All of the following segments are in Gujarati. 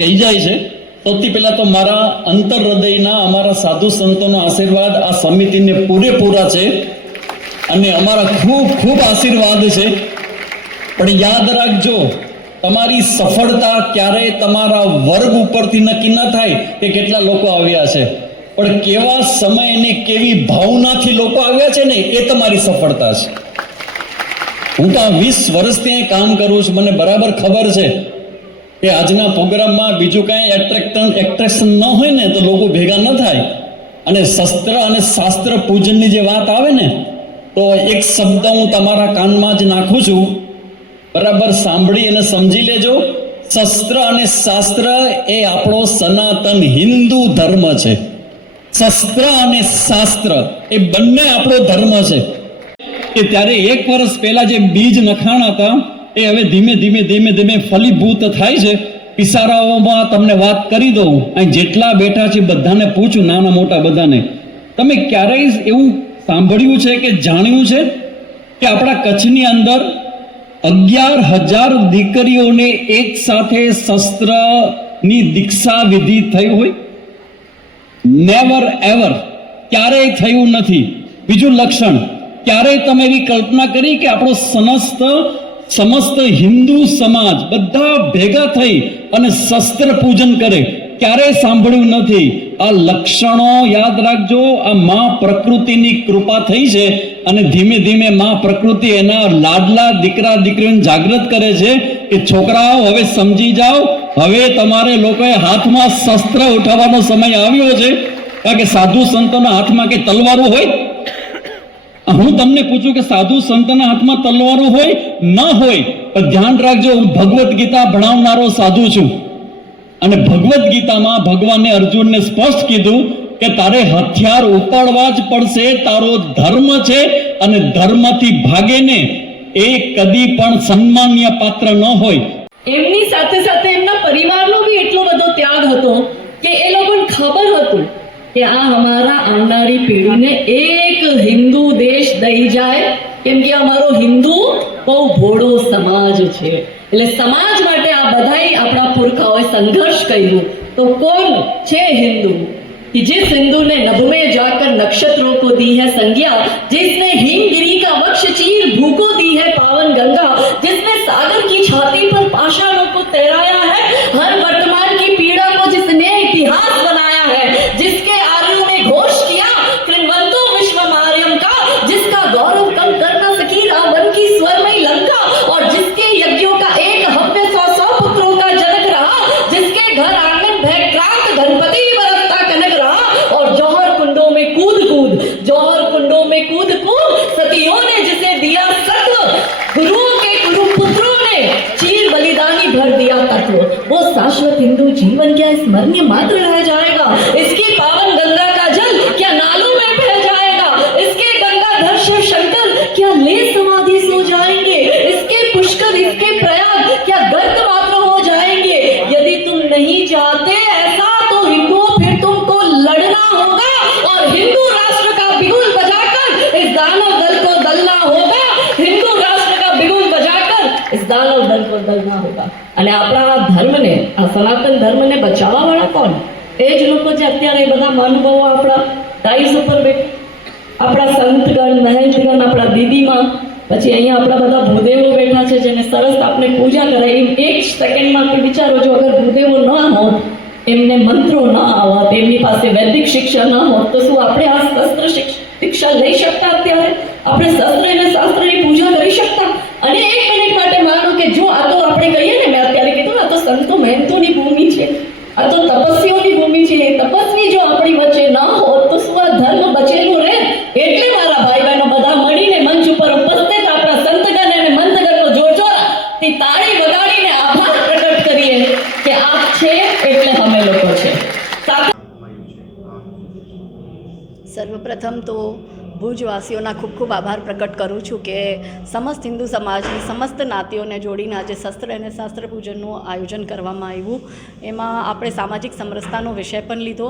કહી જાય છે, સૌથી પહેલા તો મારા અંતર હૃદયના અમારા સાધુ સંતોનો આશીર્વાદ આ સમિતિને પૂરેપૂરા છે અને અમારા ખૂબ ખૂબ આશીર્વાદ છે. પણ યાદ રાખજો, તમારી સફળતા ક્યારેય તમારા વર્ગ ઉપરથી નક્કી ન થાય કે કેટલા લોકો આવ્યા છે. પણ કેવા સમય અને કેવી ભાવનાથી લોકો આવ્યા છે ને એ તમારી સફળતા છે. હું તો વીસ વર્ષથી ત્યાં કામ કરું છું, મને બરાબર ખબર છે. કે આજના પ્રોગ્રામમાં બીજું કાંઈ એટ્રેક્ટન એટ્રેક્શન ન હોય ને તો લોકો ભેગા ન થાય. અને શસ્ત્ર અને શાસ્ત્ર પૂજનની જે વાત આવે ને, તો એક શબ્દ હું તમારા કાનમાં જ નાખું છું. બરાબર, સાંભળી અને સમજી લેજો. શસ્ત્ર અને શાસ્ત્ર એ આપણો સનાતન હિન્દુ ધર્મ છે. શસ્ત્ર અને શાસ્ત્ર એ બંને આપણો ધર્મ છે. કે ત્યારે એક વર્ષ પહેલા જે બીજ નખાણા હતા એ હવે ધીમે ધીમે ધીમે ધીમે ફલીભૂત થાય છે. ઇશારાઓમાં તમને વાત કરી દઉં. અહીં જેટલા બેઠા છે બધાને પૂછું, નાના મોટા બધાને. તમે ક્યારેય એવું સાંભળ્યું છે કે જાણ્યું છે કે આપણા કચ્છની અંદર અગિયાર હજાર દીકરીઓને એક સાથે શસ્ત્રની દીક્ષા વિધિ થઈ હોય? નેવર એવર ક્યારેય થયું નથી. બીજું લક્ષણ. ક્યારેય તમે એવી કલ્પના કરી કે આપણો સમસ્ત સમસ્ત હિન્દુ સમાજ બધા ભેગા થઈ અને શસ્ત્ર પૂજન કરે, ક્યારે સાંભળ્યું નથી? આ લક્ષણો યાદ રાખજો, આ મા પ્રકૃતિની કૃપા થઈ છે અને ધીમે ધીમે મા પ્રકૃતિ એના લાડલા દીકરા દીકરીઓને જાગૃત કરે છે કે છોકરાઓ, હવે સમજી જાઓ, હવે તમારે લોકોએ હાથમાં શસ્ત્ર ઉઠાવવાનો સમય આવ્યો છે. કારણ કે સાધુ સંતોના હાથમાં કે તલવારો હોય હું તમને પૂછું કે સાધુ સંતના હાથમાં તલવારો હોય, ન હોય, પણ ધ્યાન રાખજો, હું ભગવદ્ ગીતા ભણાવનારો સાધુ છું. અને ભગવદ્ ગીતામાં ભગવાને અર્જુનને સ્પષ્ટ કીધું કે તારે હથિયાર ઉપાડવા જ પડશે, તારો ધર્મ છે અને ધર્મથી ભાગે ને એ કદી પણ સન્માન્ય પાત્ર ન હોય. એમની સાથે સાથે એમના પરિવારનો બી એટલો બધો ત્યાગ હતો કે એ લોકોને ખબર હતું. કે આ અમારા આવનારી પેઢીને એક હિન્દુ દેશ દઈ જાય. કેમ કે અમારો હિન્દુ બહુ ભોળો સમાજ છે. એટલે સમાજ માટે આ બધા આપણા પુરખાઓએ સંઘર્ષ કર્યું. તો કોણ છે હિન્દુ? કે જે સિંધુ ને નભ જાકર નક્ષત્રો કો દી હે સંજ્ઞા જિસને હિ रह जाएगा इसकी पावन गंगा का जल क्या नालों में बह जाएगा इसके गंगाधर शिव शंकर क्या ले समाधि सो जाएंगे इसके पुष्कर इसके प्रयाग क्या गर्क मात्र हो जाएंगे यदि तुम नहीं चाहते ऐसा तो हिंदुओं फिर तुमको लड़ना होगा और हिंदू राष्ट्र का बिगुल बजाकर इस दानव दल को दलना होगा हिंदू राष्ट्र का बिगुल बजाकर इस दानव दल को दलना होगा અને આપણા આ ધર્મને આ સનાતન ધર્મને બચાવવા વાળા કોણ એ જ લોકો જે અત્યારે બધા મહાનુભાવો આપણા ડાઈસ ઉપર બેઠા આપણા સંતગણ મહેંતગણ આપણા દીદીમાં, પછી અહીંયા આપણા બધા ભૂદેવો બેઠા છે જેને સરસ આપણે પૂજા કરાય, એમ એક જ સેકન્ડમાં વિચારો, જો અગર ભૂદેવો ન હોત, એમને મંત્રો ન આવત, એમની પાસે વૈદિક શિક્ષા ન હોત, તો શું આપણે આ શસ્ત્ર શિક્ષા લઈ શકતા અત્યારે? આપણે શસ્ત્ર અને શાસ્ત્રની પૂજા કરી શકતા? અને એક છે તો ભુજવાસીઓના ખૂબ ખૂબ આભાર પ્રકટ કરું છું કે સમસ્ત હિન્દુ સમાજની સમસ્ત નાતીઓને જોડીને આજે શસ્ત્ર અને શાસ્ત્ર પૂજનનું આયોજન કરવામાં આવ્યું. એમાં આપણે સામાજિક સમરસતાનો વિષય પણ લીધો.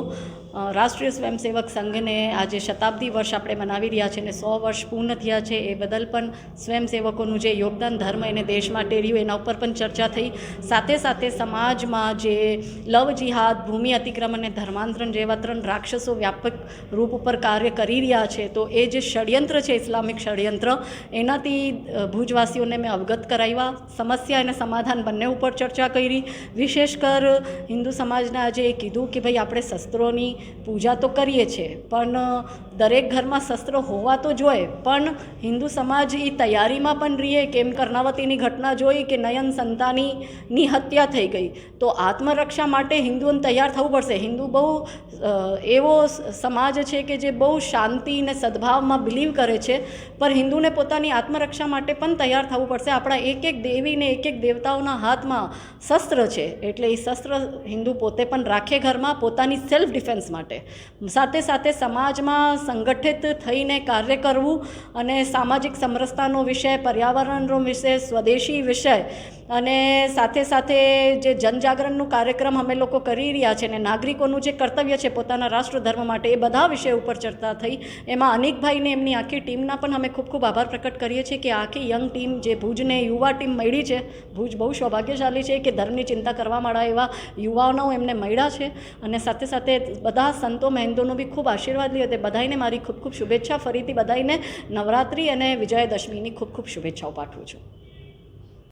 રાષ્ટ્રીય સ્વયંસેવક સંઘને આજે શતાબ્દી વર્ષ આપણે મનાવી રહ્યા છે અને સો વર્ષ પૂર્ણ થયા છે એ બદલ પણ સ્વયંસેવકોનું જે યોગદાન, ધર્મ એને દેશ માટે એના ઉપર પણ ચર્ચા થઈ. સાથે સાથે સમાજમાં જે લવ જિહાદ, ભૂમિ અતિક્રમણ અને ધર્માંતરણ જેવા ત્રણ રાક્ષસો વ્યાપક રૂપ ઉપર કાર્ય કરી રહ્યા છે, તો એ જે ષડયંત્ર છે, ઇસ્લામિક ષડયંત્ર, એનાથી ભુજવાસીઓને મેં અવગત કરાવ્યા. સમસ્યા અને સમાધાન બંને ઉપર ચર્ચા કરી. વિશેષ કર, હિન્દુ સમાજના આજે એ કીધું કે ભાઈ આપણે શસ્ત્રોની પૂજા તો કરીએ છીએ પણ દરેક ઘરમાં શસ્ત્ર હોવા તો જોઈએ. પણ, હિન્દુ સમાજ એ તૈયારીમાં પણ રહીએ કેમ કર્ણાવતીની ઘટના જોઈ કે નયન સંતાનીની હત્યા થઈ ગઈ. તો આત્મરક્ષા માટે હિન્દુઓને તૈયાર થવું પડશે. હિન્દુ બહુ એવો સમાજ છે કે જે બહુ શાંતિ અને સદભાવમાં બિલીવ કરે છે, પણ હિન્દુને પોતાની આત્મરક્ષા માટે પણ તૈયાર થવું પડશે. આપણા એક એક દેવીને એક એક દેવતાઓના હાથમાં શસ્ત્ર છે, એટલે એ શસ્ત્ર હિન્દુ પોતે પણ રાખે ઘરમાં પોતાની સેલ્ફ ડિફેન્સ માટે. સાથે સાથે સમાજમાં સંગઠિત થઈને કાર્ય કરવું અને સામાજિક સમરસતાનો વિષય, પર્યાવરણનો વિષય, સ્વદેશી વિષય અને સાથે સાથે જે જનજાગરણનું કાર્યક્રમ અમે લોકો કરી રહ્યા છે અને નાગરિકોનું જે કર્તવ્ય છે પોતાના રાષ્ટ્ર ધર્મ માટે, એ બધા વિષય ઉપર ચર્ચા થઈ. એમાં અનિકભાઈને એમની આખી ટીમના પણ અમે ખૂબ ખૂબ આભાર પ્રકટ કરીએ છીએ કે આખી યંગ ટીમ જે ભુજને યુવા ટીમ મળી છે, ભુજ બહુ સૌભાગ્યશાળી છે કે ધર્મની ચિંતા કરવા માળા એવા યુવાઓનો એમને મળ્યા છે. અને સાથે સાથે બધા સંતો મહેંદોનો બી ખૂબ આશીર્વાદ લ્યો. તે બધાને મારી ખૂબ ખૂબ શુભેચ્છા. ફરીથી બધાને નવરાત્રિ અને વિજયાદશમીની ખૂબ ખૂબ શુભેચ્છાઓ પાઠવું છું.